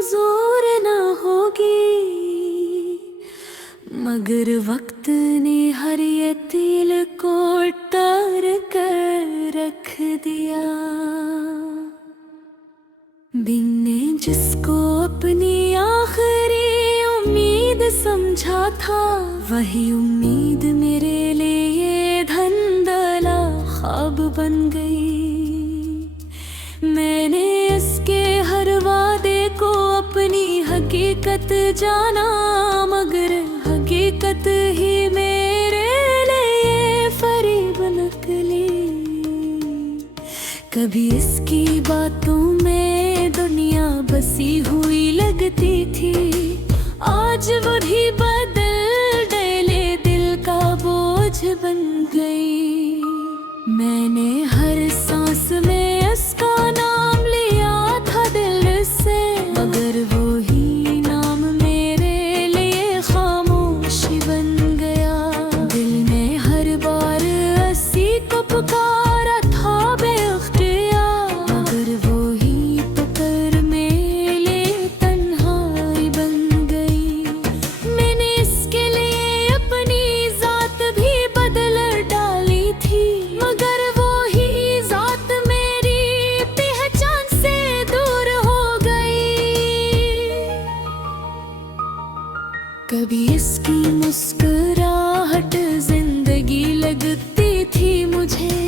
कमजोर ना होगी, मगर वक्त ने हर ये तिल को तार कर रख दिया। दिन ने जिसको अपनी आखिरी उम्मीद समझा था, वही उम्मीद मेरे लिए धंधला ख्वाब बन गई। मैंने इसके हर वादे को अपनी हकीकत जाना, मगर हकीकत ही मेरे लिए फरेब निकली। कभी इसकी बातों में दुनिया बसी हुई लगती थी, आज वही बदल डले दिल का बोझ बन गई। मैंने हर सांस में इसका नाम लिया था दिल से, मगर वो ही नाम मेरे लिए खामोशी बन गया। दिल ने हर बार इसी को पुकारा था बेख्तियार, मगर वो ही पुकार मेरे लिए तन्हाई बन गई। मैंने इसके लिए अपनी जात भी बदल डाली थी, मगर वो ही जात मेरी पहचान से दूर हो गई। कभी इसकी मुस्कुराहट जिंदगी लगती थी मुझे,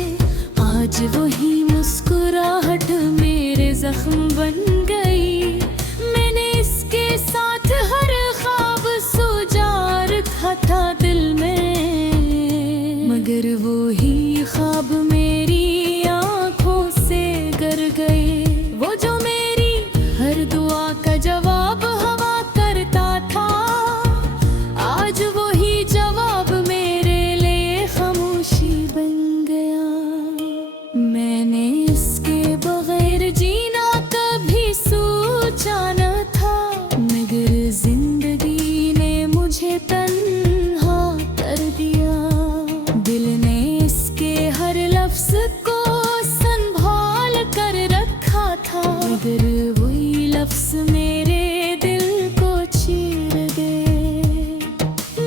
आज वही मुस्कुराहट मेरे जख्म बन गई। मैंने इसके साथ हर ख्वाब सुजा रखा था दिल में, मगर वो ही ख्वाब मेरी आंखों से गर गए। वो जो मेरी हर दुआ का जवाब हवा करता था, आज वही जवाब मेरे लिए खामोशी बन गया। मैंने इसके बगैर जीना कभी सोचा न था, मगर जिंदगी ने मुझे तन्हा कर दिया। दिल ने इसके हर लफ्ज को संभाल कर रखा था, मगर वही लफ्ज मेरे दिल को चीर गए।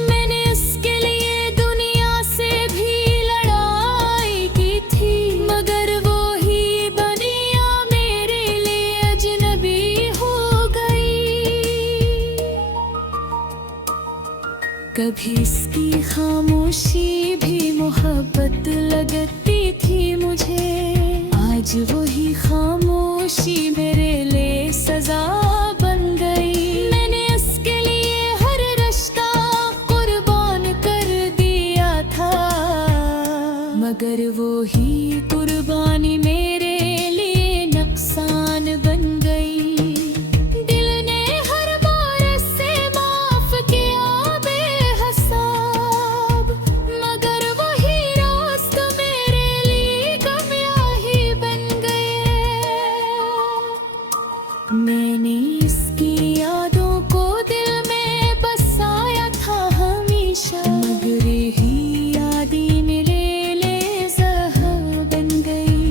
मैंने इसके लिए दुनिया से भी लड़ाई की थी, मगर वो ही दुनिया मेरे लिए अजनबी हो गई। कभी इसकी खामोशी भी मोहब्बत लगती थी मुझे, आज वही खामोशी मेरे लिए सजा बन गई। मैंने इसके लिए हर रिश्ता कुर्बान कर दिया था, मगर वो ही कुर्बानी मेरे लिए नुकसान बन गई। दिल ने हर बार से माफ किया बेहिसाब, मगर वही रास्ता मेरे लिए गमयाही बन गए। मैंने इसकी यादों को दिल में बसाया था हमेशा, मगर यही यादें मेरे लिए जहर बन गई।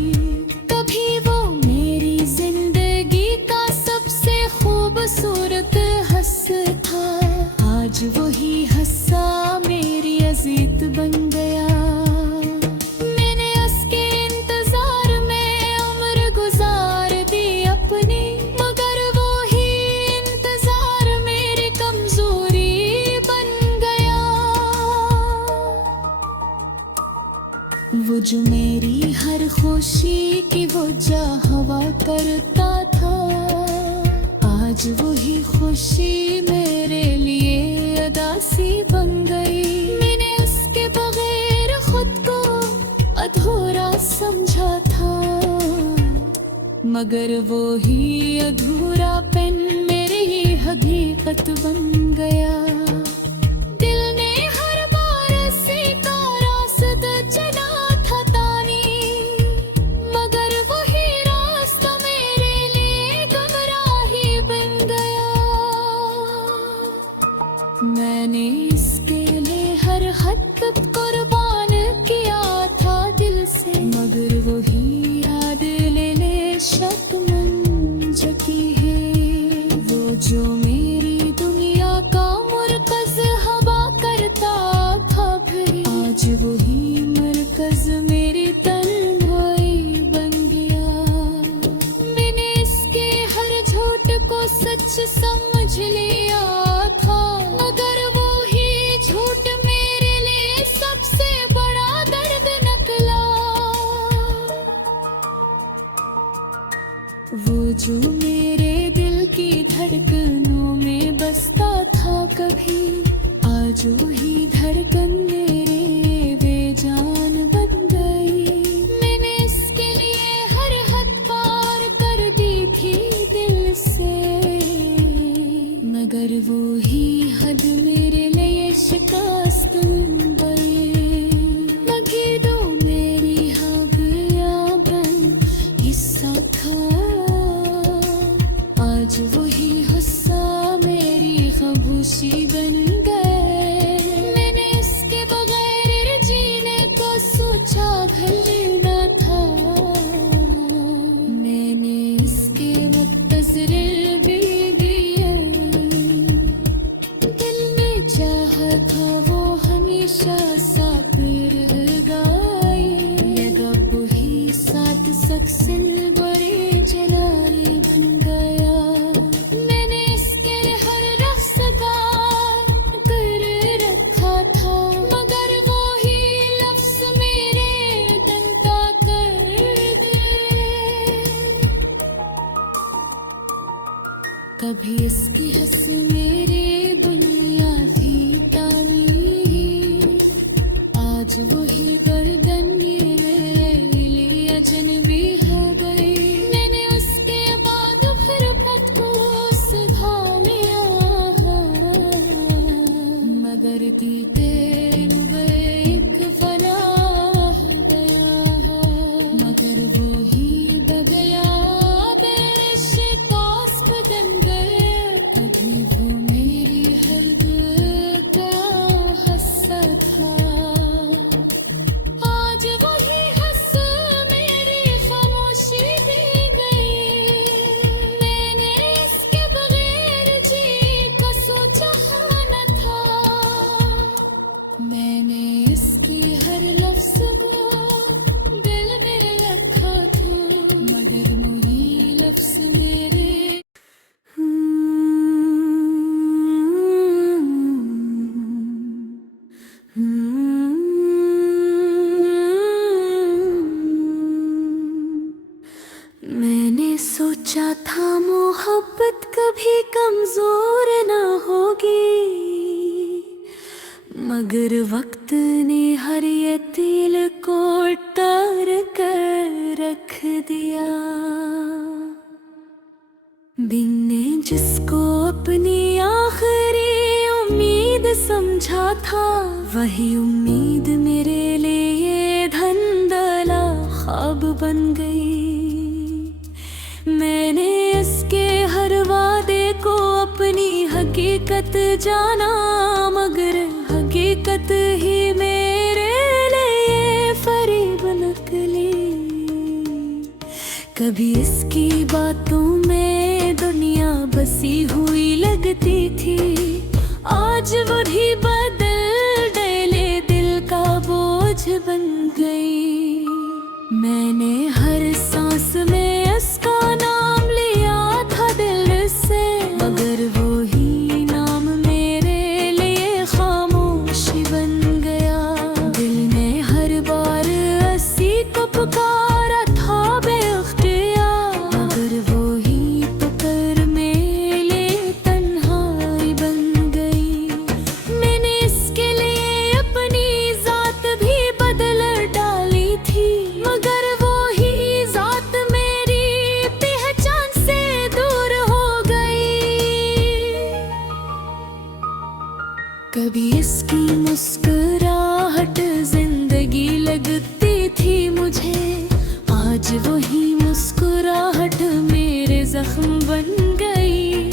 कभी वो मेरी जिंदगी का सबसे खूबसूरत हंस था, आज वही हंसा मेरी अजीत बन गया। मैंने उसके इंतजार में उम्र गुजार दी अपनी, मगर वो ही इंतजार मेरी कमजोरी बन गया। वो जो मेरी हर खुशी की वो हवा करता था, आज वही खुशी मेरे लिए अदासी बन गई। मैंने उसके बगैर खुद को अधूरा समझा था, मगर वो ही अधूरापन मेरी ही हकीकत बन गया। दिल ने हर बार सीधा रास्ता चला था तानी, मगर वही रास्ता मेरे लिए गुमराही बन गया। मैंने इसके लिए हर हद तक कुर्बान किया था दिल से, मगर वही याद ले ले शक मन जकी है। वो मगर वो ही हद मेरे लिए शिकस्त गए। लगे दो मेरी हबिया बन हिस्सा था, आज वही हस्सा मेरी खामोशी बन गए। मैंने इसके बगैर जीने को सोचा घर न था, मैंने इसके मुख्तसर भी दिए। दिल में चाहा था वो हमेशा साथ रह गए। लगा वही साथ सक्सिल बड़े जलाली बन गया। मैंने इसके हर रख्स कर रखा था, मगर वो ही लफ्ज मेरे तनका कर दे। कभी इसकी हंस मेरे बुनियादी तानी, आज वही गर्दन मेरे लिए अजनबी हो गई। मैंने उसके बाद फिर को संभालिया, मगर दीते गए एक फलाह गया। मगर वो ही बगया मेरे शिकास बदन गए। कभी वो मेरी हर दिल का हस्सा था, आज वही हंस मेरी खामोशी दे गई। मैंने इसके बगैर जी का सोचा न था, मैंने इसकी हर लफ्ज को दिल में रखा था, मगर वही लफ्ज मेरे मैंने सोचा था मोहब्बत कभी कमजोर ना होगी, मगर वक्त ने हर ये दिल को तार कर रख दिया। दिन ने जिसको अपनी आखिरी उम्मीद समझा था, वही उम्मीद मेरे लिए धंधला ख्वाब बन गई। मैंने इसके हर वादे को अपनी हकीकत जाना, मगर हकीकत ही मेरे लिए फरेब निकली। कभी इसकी बातों में दुनिया बसी हुई लगती थी, आज वही बदल डले दिल का बोझ बन गई। मैंने हर सांस में इसका नाम लिया था दिल से, मगर वो ही नाम मेरे लिए खामोशी बन गया। दिल ने हर बार इसी को पुकारा था बेख्तियार, मगर वो ही पुकार मेरे लिए तन्हाई बन गई। मैंने इसके लिए अपनी जात भी बदल डाली थी, मगर वो ही जात मेरी पहचान से दूर हो गई। कभी इसकी मुस्कुराहट जिंदगी लगती थी मुझे, आज वही मुस्कुराहट मेरे जख्म बन गई।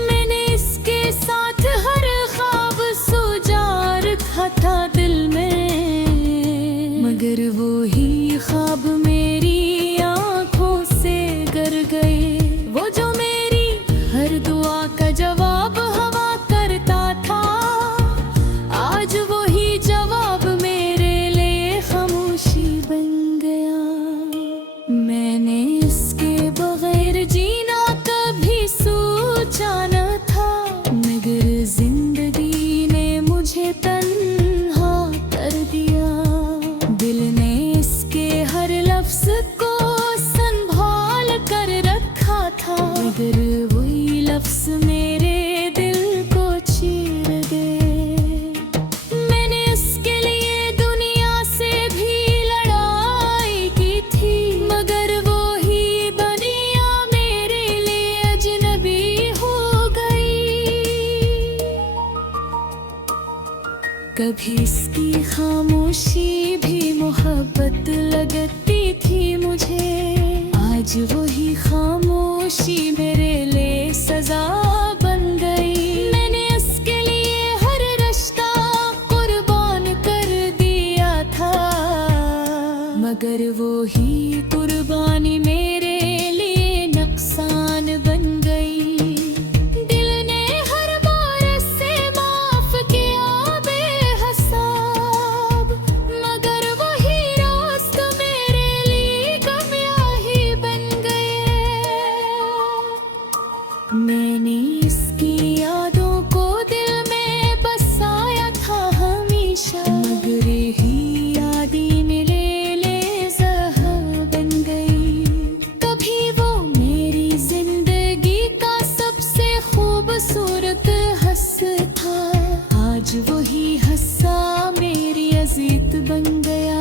मैंने इसके साथ हर ख्वाब सुजा रखा था दिल में, मगर वो ही ख्वाब मेरी आंखों से गर गए। वो जो मेरी हर दुआ का जवाब हवा करता था, आज वही जवाब मेरे लिए खामोशी बन गया। मैंने इसके बगैर जीना कभी सोचा न था, मगर जिंदगी ने मुझे तन्हा कर दिया। दिल ने इसके हर लफ्ज को संभाल कर रखा था, मगर वही लफ्ज मेरे दिल को चीर गए। मैंने इसके लिए दुनिया से भी लड़ाई की थी, मगर वो ही दुनिया मेरे लिए अजनबी हो गई। कभी इसकी खामोशी भी मोहब्बत लगती थी मुझे, आज वही खामोशी मेरे लिए सजा बन गई। मैंने इसके लिए हर रिश्ता कुर्बान कर दिया था, मगर वही कुर्बानी मेरे लिए नुकसान बन गई। दिल ने हर बार से माफ किया बेहिसाब, मगर वही रास्ता मेरे लिए गमयाही बन गए। मैंने इसकी यादों को दिल में बसाया था हमेशा, मगर यही यादें मेरे लिए जहर बन गई। कभी वो मेरी जिंदगी का सबसे खूबसूरत हंस था, आज वही हंसा मेरी अजीत बन गया।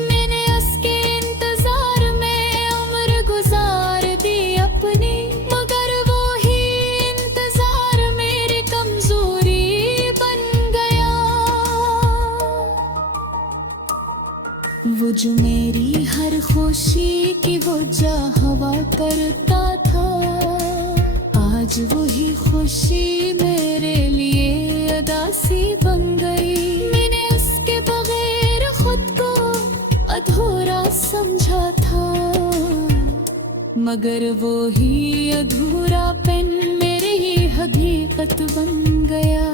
मैंने उसके इंतजार में उम्र गुजार दी अपनी, मगर वही इंतजार मेरी कमजोरी बन गया। वो जो मेरी हर खुशी की वजह हवा करता था, आज वही खुशी मेरे लिए अदासी बन गई। मैंने उसके बगैर खुद को अधूरा समझा था, मगर वही अधूरापन मेरी ही हकीकत बन गया।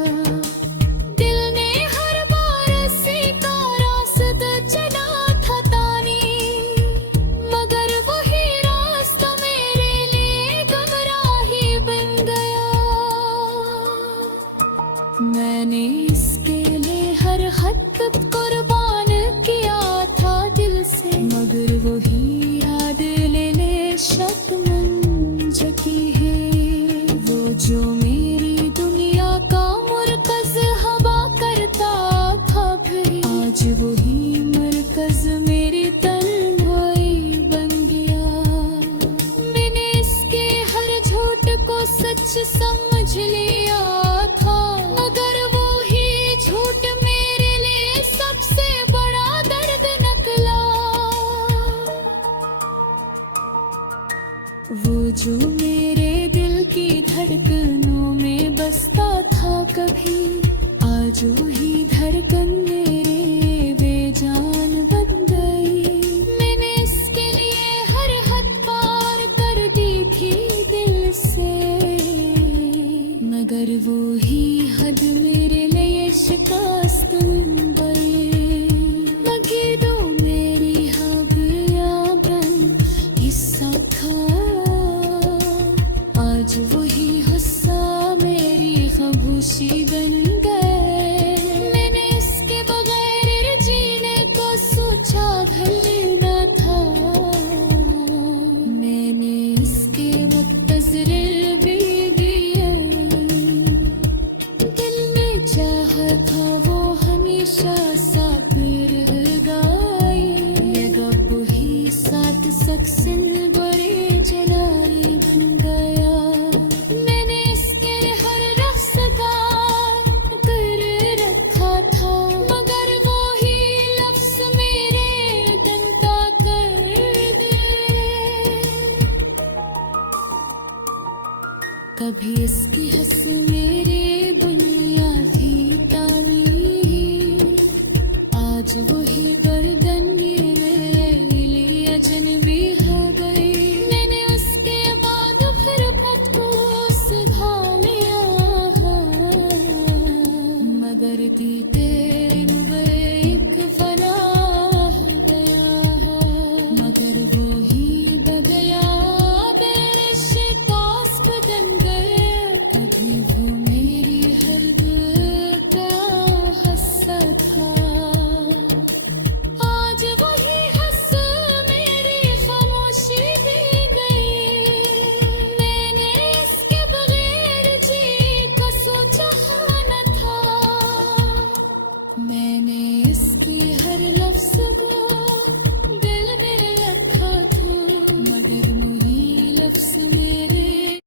दिल ने हर बार से का रास्ता चला था तानी, मगर वही रास्ता मेरे लिए गमराही बन गया। मैंने इसके लिए हर हद तक कुर्बान किया था दिल से, मगर वही याद ले शक मन जगी है। वो जो मेरी दुनिया का मरकज हवा करता था, फिर आज वही मरकज मेरी तन्हाई बन गया। मैंने इसके हर झूठ को सच समझ लिया था, मगर वही झूठ मेरे लिए सबसे बड़ा दर्द निकला। वो जो मेरे दिल की धड़कनों में बसता था कभी, आज वही धड़कन मेरे बेजान बन गई। मैंने इसके लिए हर हद पार कर दी थी दिल से, मगर वही हद मेरे लिए शिकस्त बन गई। लगी दो मेरी हबियाबन हिस्सा था, आज वही हस्सा मेरी खामोशी बन गए। मैंने इसके बगैर जीने को सोचा धरना था, मैंने इसके मुख्तज़र भी दिया। दिल में चाहा था वो हमेशा साथ रह गई, मगर वही साथ सक्सन बड़े जलाली बन गया। मैंने इसके हर रफ्ज़गार कर रखा था, मगर वही लफ्ज़ मेरे तनता कर गए। कभी इसकी हंस मेरे बुनियादी तानी, आज वही गर्द